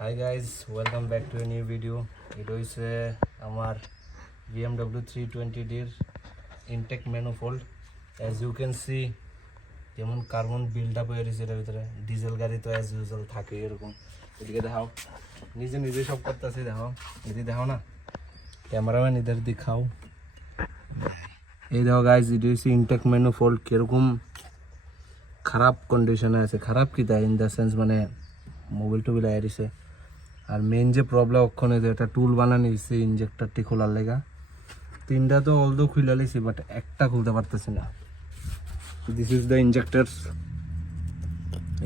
Hi guys, welcome back to a new video. It is our BMW 320D intake manifold. As you can see, যেমন carbon build up হয়ে রয়েছে এর ভিতরে diesel গাড়ি তো as usual থাকে এরকম। এদিকে দেখাও, নিজে সব করতেছি, দেখাও এদিকে দেখাও না, ক্যামেরাম্যান ইধার দেখাও। এই দেখো গাইজ, এটা হচ্ছে ইনটেক ম্যানিফোল্ড কিরকম খারাপ কন্ডিশনে আছে। খারাপ কি তাই ইন দ্য সেন্স মানে মোবিল টোবিল আইরিছে। আর মেন যে প্রবলেম ওখানে যে একটা টুল বানানো হয়েছে ইঞ্জেক্টরটি খোলার লেগা, তিনটা তো অলদো খুলে লিছি বাট একটা খুলতে পারতেছি না। This is the injector.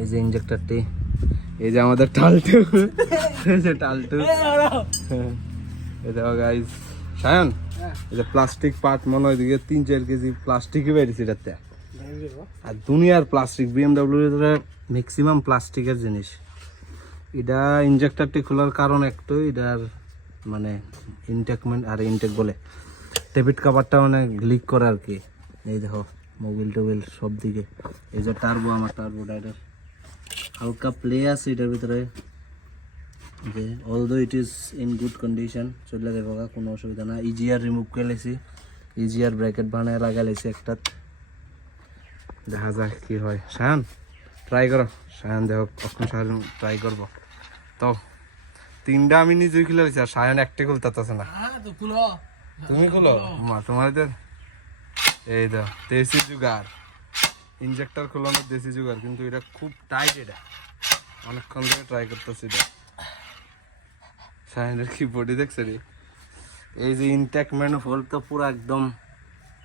এই যে ইঞ্জেক্টরটি, এই যে আমাদের টালটু, এই যে টালটু, এই দেখো গাইজ সায়ন, এই যে প্লাস্টিক পার্ট মনে হয় দিকে 3-4 কেজি প্লাস্টিকই বেরিয়েছে এটাতে। আর দুনিয়ার প্লাস্টিক, বিএমডব্লিউ ম্যাক্সিমাম প্লাস্টিকের জিনিস। এটা ইঞ্জেক্টরটি খোলার কারণ একটাই, এটার মানে ইনটেকমেন্ট আর ইনটেক বলে টেবিট কাভারটা মানে লিক করে আর কি। এই দেখো মোবিল টোবিল সব দিকে। এই যে টার্বো, আমার টার্বো ডাইটার হালকা প্লে আছে এটার ভিতরে, যে although it is in good condition, চলে যাবে কোনো অসুবিধা না। ইজিআর রিমুভ করে লেছি, ইজিআর ব্র্যাকেট বানায় লাগা লেছি একটা। দেখা যাক কি হয়। সায়ন ট্রাই করো, সায়ন দেখো কখন সায়ন ট্রাই করবো। তো তিনটা আমি নিজেই খুলে দিচ্ছি আর সায়ন একটা খুলতেছে না। তুমি খুলো মা, তোমাদের এই দাও দেশি জুগার, ইঞ্জেক্টর খোলানোর দেশি জুগার, কিন্তু এটা খুব টাইট। এটা অনেকক্ষণ ধরে ট্রাই করতেছি। এটা সায়নের কি বডি দেখছে রে। এই যে ইনটেক ম্যানিফোল্ড তো পুরো একদম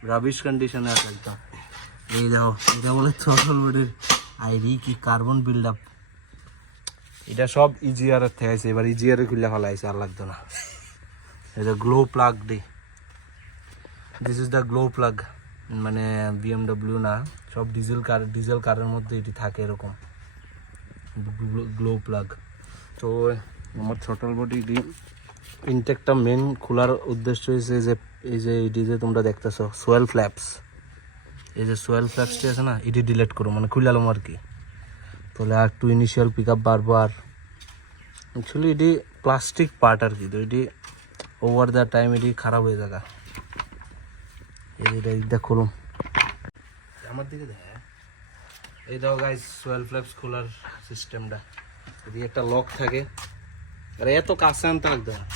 রাবিশ কন্ডিশনে আছে একদম। এই দেখো, এটা বলে থ্রটল বডির আইডি কি কার্বন বিল্ড আপ। এটা সব ইজিআর এর থেকে আছে, এবার ইজিআর খুলে ফেলাইছে, আর লাগতো না। এটা glow plug the, this is the glow plug. মানে বিএমডব্লিউ না, সব ডিজেল কারের মধ্যে এটি থাকে এরকম গ্লো প্লাগ। তো আমার থ্রটল বডি ইনটেকটা মেন খোলার উদ্দেশ্য হয়েছে যে এই যে এটি যে তোমরা দেখতেছো সোয়েল ফ্ল্যাপস, এই যে সোয়েল ফ্ল্যাপসটি আছে না, এটি ডিলেট করো মানে খুলালাম আর কি। তাহলে আর একটু ইনিশিয়াল পিক আপ বাড়বো। আর অ্যাকচুয়ালি এটি প্লাস্টিক পার্ট আর কি, তো এটি ওভার দ্য টাইম এটি খারাপ হয়ে যাবে। এইটা দেখ খুলুম, আমার দিকে দেখ। এই দেখো গাইস, সোয়েল ফ্ল্যাপস খোলার সিস্টেমটা। এদিকে একটা লক থাকে, আর এত কাছে আনতে লাগবে না।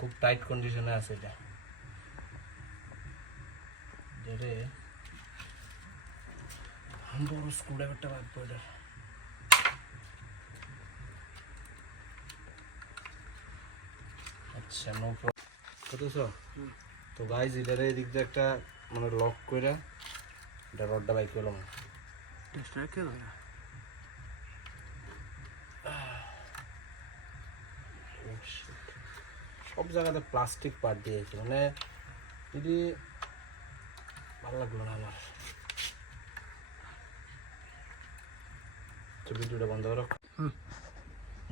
খুব টাইট কন্ডিশনে আছে এটা। বড় স্ক্রুড্রাইভারটা লাগবে এটা। আচ্ছা নো প্রবলেম। বুঝছো তো গাইজ, এটারে এদিক দিয়ে একটা মানে লক করে এটা রডটা বাইক করলাম। সব জায়গাতে প্লাস্টিক পার্ট দিয়েছে, মানে যদি ভালো লাগলো না আমার। ভিডিওটা বন্ধ করো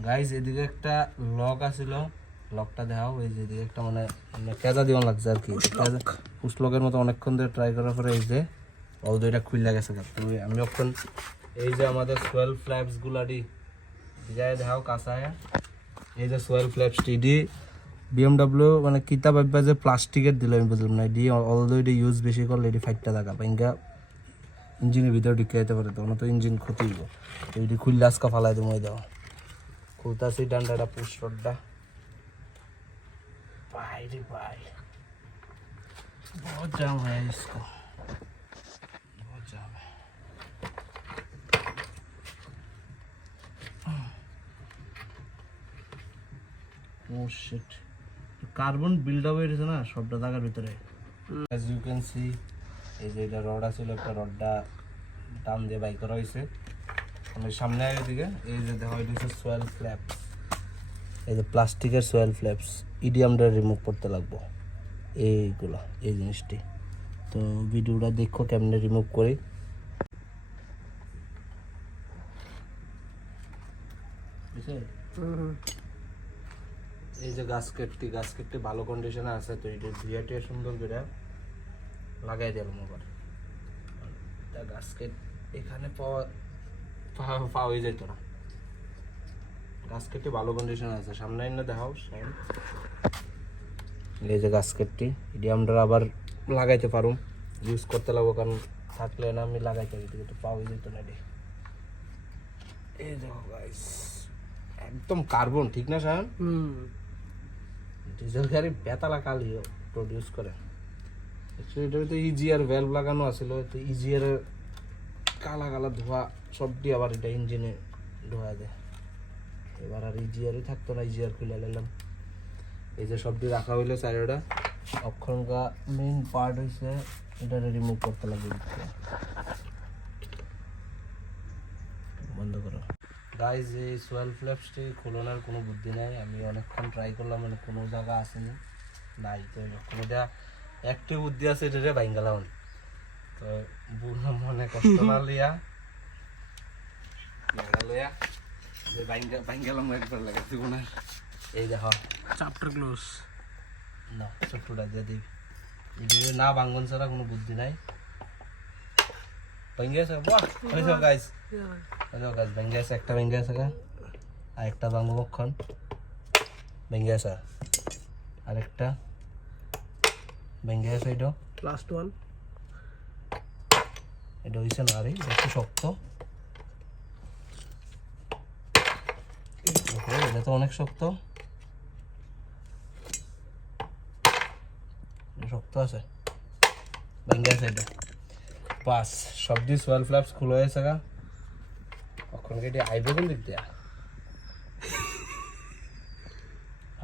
গাইজ। এদিকে একটা লক আছিল, লকটা দেখাও। এই যে এদিকে একটা মানে কেজা দিওয়ান লাগছে আর কি, পুষলকের মতো। অনেকক্ষণ ধরে ট্রাই করার পরে এই যে অলদো এটা খুলে গেছে। তো আমি এখন এই যে আমাদের সোয়েল ফ্ল্যাপস গুলাডি দিঘায় দেখাও কাঁচায়। এই যে সোয়েল ফ্ল্যাপসটি ডি বিএমডব্লিউ মানে কিতাব ভাববা যে প্লাস্টিকের দিল, আমি বুঝলাম না। এটি অলদো এটি ইউজ বেশি করলে এটি ফাইটটা থাকা পাইঙ্গা ইঞ্জিনের ভিতরে ঢুকে যেতে পারে, তখন তো ইঞ্জিন ক্ষতি হইব। তো এটি খুললে আজকা ফালাই দেবো। এই দাও খুলতাছি ডান্ডাটা, পুশ রডটা। भाई रे भाई, बहुत जाम है इसको, बहुत जाम है। Oh shit, carbon build up হয়ে গেছে না সবটা জায়গার ভিতরে। as you can see, এই যে এটা রড আছে, একটা রডটা টান দিয়ে বাইক করা হয়েছে। সামনে আগে দিকে এই যে দেখো, এটা হচ্ছে সোয়েল ফ্ল্যাপস। এই যে প্লাস্টিকের সোয়েল ফ্ল্যাপস ইডিয়ামটা রিমুভ করতে লাগবো, এইগুলো এই জিনিসটি। তো ভিডিওটা দেখো কেমনে রিমুভ করি। এই যে গাছকেটটি ভালো কন্ডিশনে আছে, তো এটা ধুয়াটি সুন্দর করে লাগাই দিলাম আবার। গাছকেট এখানে পাওয়া যেত না, গাছকেটটি ভালো কন্ডিশনে আছে। সামনে এনে দেখাও। এই যে গাছকেটটি এটি আমরা আবার লাগাইতে পারুম, ইউজ করতে লাগবো, কারণ থাকলে না আমি লাগাইতে কিন্তু পাওয়া যেত না। এই দেখো গাইস, একদম কার্বন, ঠিক না শাহান? ডিজেল গাড়ি বেতালা কালি প্রডিউস করে। এটার তো ইজিআর ভ্যালভ লাগানো আছিল, তো ইজিআর কালা কালা ধোয়া সবটি আবার এটা ইঞ্জিনে ধোয়া দেয়। এবার আর ইজিআরই থাকতো না, ইজিআর খুলে নিলাম। এই যে সবটি রাখা হইলো চারিটা, অক্ষরকা মেইন পার্ট হয়েছে এটা রিমুভ করতে লাগবে। বন্ধ করো গাইজ। এই সোয়েল ফ্ল্যাপসটি খোলানোর কোনো বুদ্ধি নাই, আমি অনেকক্ষণ ট্রাই করলাম, মানে কোনো জায়গা আসেনি, নাই। তো যখন এটা একটি বুদ্ধি আছে, এটা বাইঙ্গালাম, তো বুড়া মনে কষ্ট না লিয়া লইয়া যে বাইঙ্গালাম একবার লাগে জীবনের। এই দেখো চ্যাপ্টার ক্লোজ না, ছোট্টটা দিয়ে দিবি এগুলো না, বাঙ্গন ছাড়া কোনো বুদ্ধি নাই। ভেঙে গেছে, বাহ হয়েছে গাইজ, গাছ ভেঙে গেছে, একটা ভেঙে গেছে, আর একটা ভাঙবো কখন, ভেঙে গেছে, আরেকটা ভেঙে গেছে, এটা লাস্ট ওয়ান। এটা হয়েছে না, আরে একটু শক্ত, এটা তো অনেক শক্ত, শক্ত আছে, ভেঙে গেছে এটা। বাস সব দিয়ে সোয়েল ফ্ল্যাপস খুলে হয়েছে গা, কখন কেটে আইবে কোন দিক দিয়া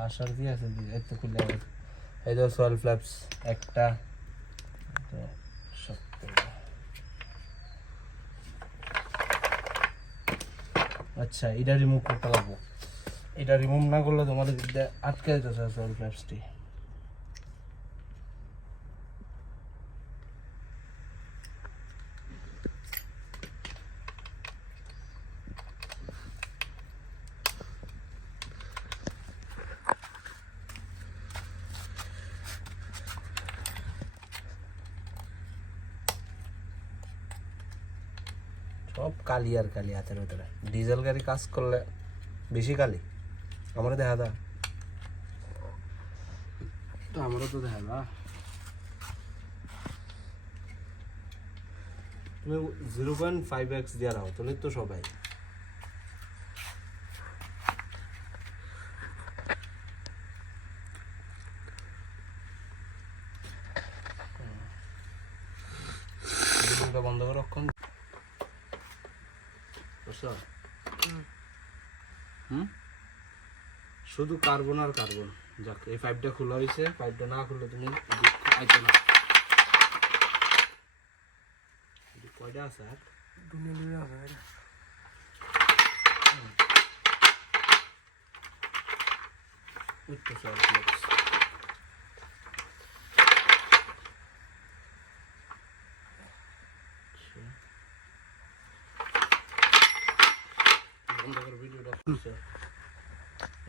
আসার কি আছে, এত খুলে গেছে। এই যে সোয়েল ফ্ল্যাপস একটা, আচ্ছা এটা রিমুভ করতে লাগবো, এটা রিমুভ না করলে তোমাদের আটকে যেতেছে সোয়েল ফ্ল্যাপসটি। সব কালি আর কালি হাতের ভেতরে, ডিজেল গাড়ি কাজ করলে বেশি কালি। আমারও দেখা দা, তো আমারও তো দেখা দা। তুমি 0.5x দিয়ে রাখো, তাহলে তো সবাই বন্ধ করে রক্ষণ। শুধু কার্বন আর কার্বন। যাক এই পাইপটা খোলা হয়েছে, পাইপটা না খুললে তুমি আইতো না। কয়টা আছে আর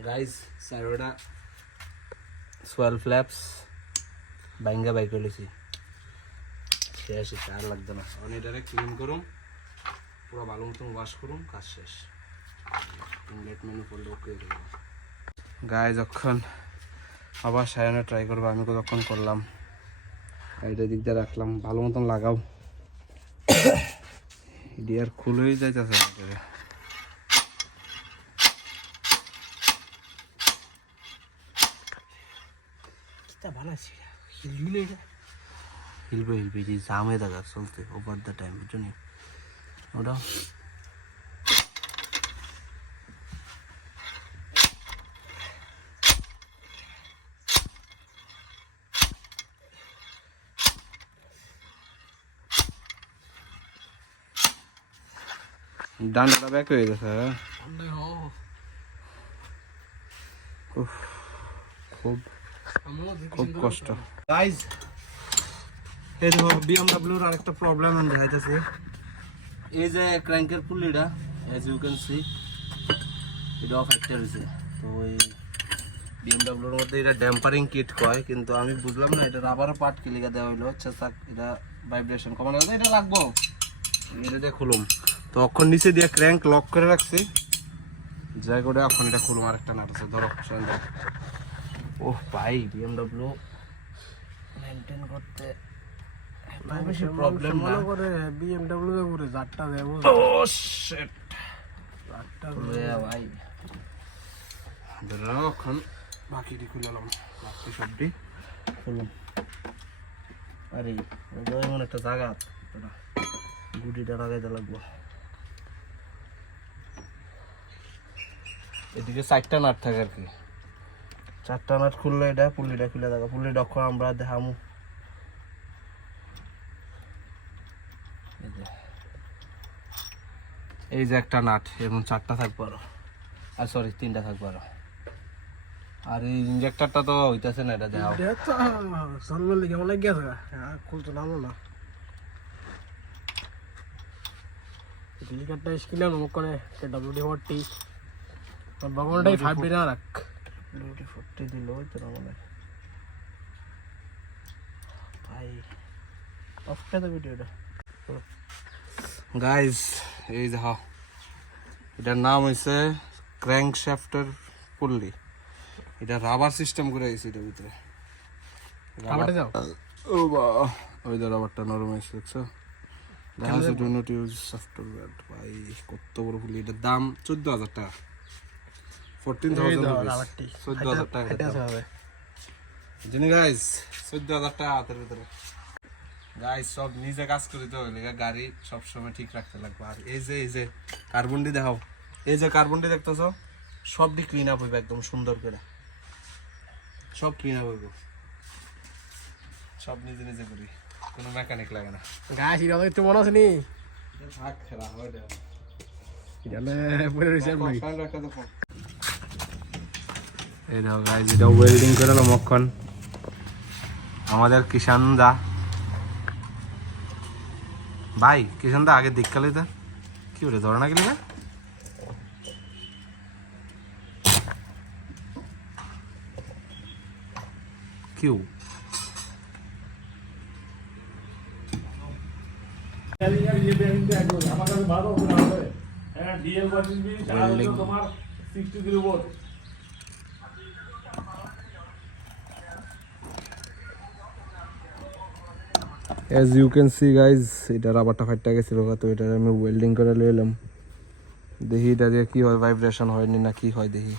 গাইজ চারোটা সোয়েল ফ্ল্যাপস বাইঙ্গা বাই করেছি, শেষ। আর লাগবে না, আমি এটারে ক্লিন করুম, পুরো ভালো মতন ওয়াশ করুম, কাজ শেষ। ইনলেট মেনু করলে ওকে গায়ে যখন আবার সায়ানো ট্রাই করবো, আমি কতক্ষণ করলাম, এটা দিক দিয়ে রাখলাম, ভালো মতন লাগাও। ডিয়ার খুল হয়ে যাইতেছে হিলবে যে জামে দেখা চলতে ওভার দ্য টাইম, বুঝছো নি ওটা। ডান্ডাটা ব্যাক হয়ে গেছে, উফ, খুব খুব কষ্ট গাইস। এই দেখো বিএমডব্লিউর আরেকটা প্রবলেম আমি দেখাইতেছি। এই যে ক্র্যাঙ্কের পুলিটা অ্যাজ ইউ ক্যান সি এটা ফ্যাক্টর হয়েছে। তো এই বিএমডব্লিউর মধ্যে এটা ড্যাম্পারিং কিট কয়, কিন্তু আমি বুঝলাম না এটা রাবারের পার্ট কি লিখা দেওয়া হইলো। আচ্ছা থাক, এটা ভাইব্রেশন কমানো আছে, এটা রাখবো, এটা দিয়ে খুলুম। তো অক্ষণ নিচে দিয়ে ক্র্যাঙ্ক লক করে রাখছি, যাই করে এখন এটা খুলুম। আরেকটা নাট আছে, ধরো সন্ধ্যা। ওহ ভাই, বিএমডব্লিউ মেনটেন করতে বেশি প্রবলেম না করে। বিএমডব্লিউ এর উপরে জাটটা দেব। ও শিট, জাটটা ভাই ধরো এখন বাকিটি খুললাম, বাকি সবটি খুলুম। আরে ওই এমন একটা জায়গা গুটিটা লাগাইতে লাগবো। এদিকে 4টা নাট থাকে আর কি, 4টা নাট খুললে এটা পুলিটা খুলে থাকা। পুলিটা অক্ষর আমরা দেখামু। এই যে একটা নাট, এরকম 4টা থাকবো আরো, আর সরি 3টা থাকবো আরো। আর এই ইঞ্জেক্টরটা তো হইতাছে না, এটা দেখাও। এটা তো সলমল লিখে মনে গেছে খুলতো নামো না। ডিলিকারটা স্কিলে নমক করে WD-40 আর বাগনটাই 5D না রাখ। WD-40 দিল তো না মনে ভাই। অফ করে দাও ভিডিওটা গাইস। এই দেখো, এটার নাম হইছে ক্র্যাঙ্ক শ্যাফটের পুল্লি। এটা রাবার সিস্টেম করে দিয়েছে এটার ভিতরে। রাবারটা দাও। ও বা, ওই যে রাবারটা নরম হয়েছে, দেখছো? দেখা যাচ্ছে ডু নট ইউজ সফটওয়্যার। ভাই কত বড় পুল্লি, এটার দাম 14,000 টাকা। 14,000 রাবারটি 14,000 টাকা জানি গাইস, 14,000 টাকা হাতের ভিতরে। গাইস সব নিজে কাজ করিতে হইলে গাড়ি সবসময় ঠিক রাখতে লাগবে। আর এই যে কার্বনটি দেখাও, এই যে কার্বনটি দেখতেছো, সবটি ক্লিন আপ হইবে একদম সুন্দর করে, সব ক্লিন আপ হইব, সব নিজে নিজে করি, কোনো মেকানিক লাগে না। গাছ এটা তো মনে আছে নি। থাক খেলা হয় দেখ, এটা পরে রইছে ভাই। এই দেখো গাইস, এটা ওয়েল্ডিং করে হলো মক্ষণ আমাদের কিষান দা। ভাই কিষান দা আগে দেখকালে তো কি বলে ধরে না গেলে না Q as you can see guys, এটা রাবারটা ফাইটটা গেছিল, তো এটা আমি ওয়েল্ডিং করে লইলাম। দেখি এটা দিয়ে কি হয়, ভাইব্রেশন হয়নি না কি হয় দেখি।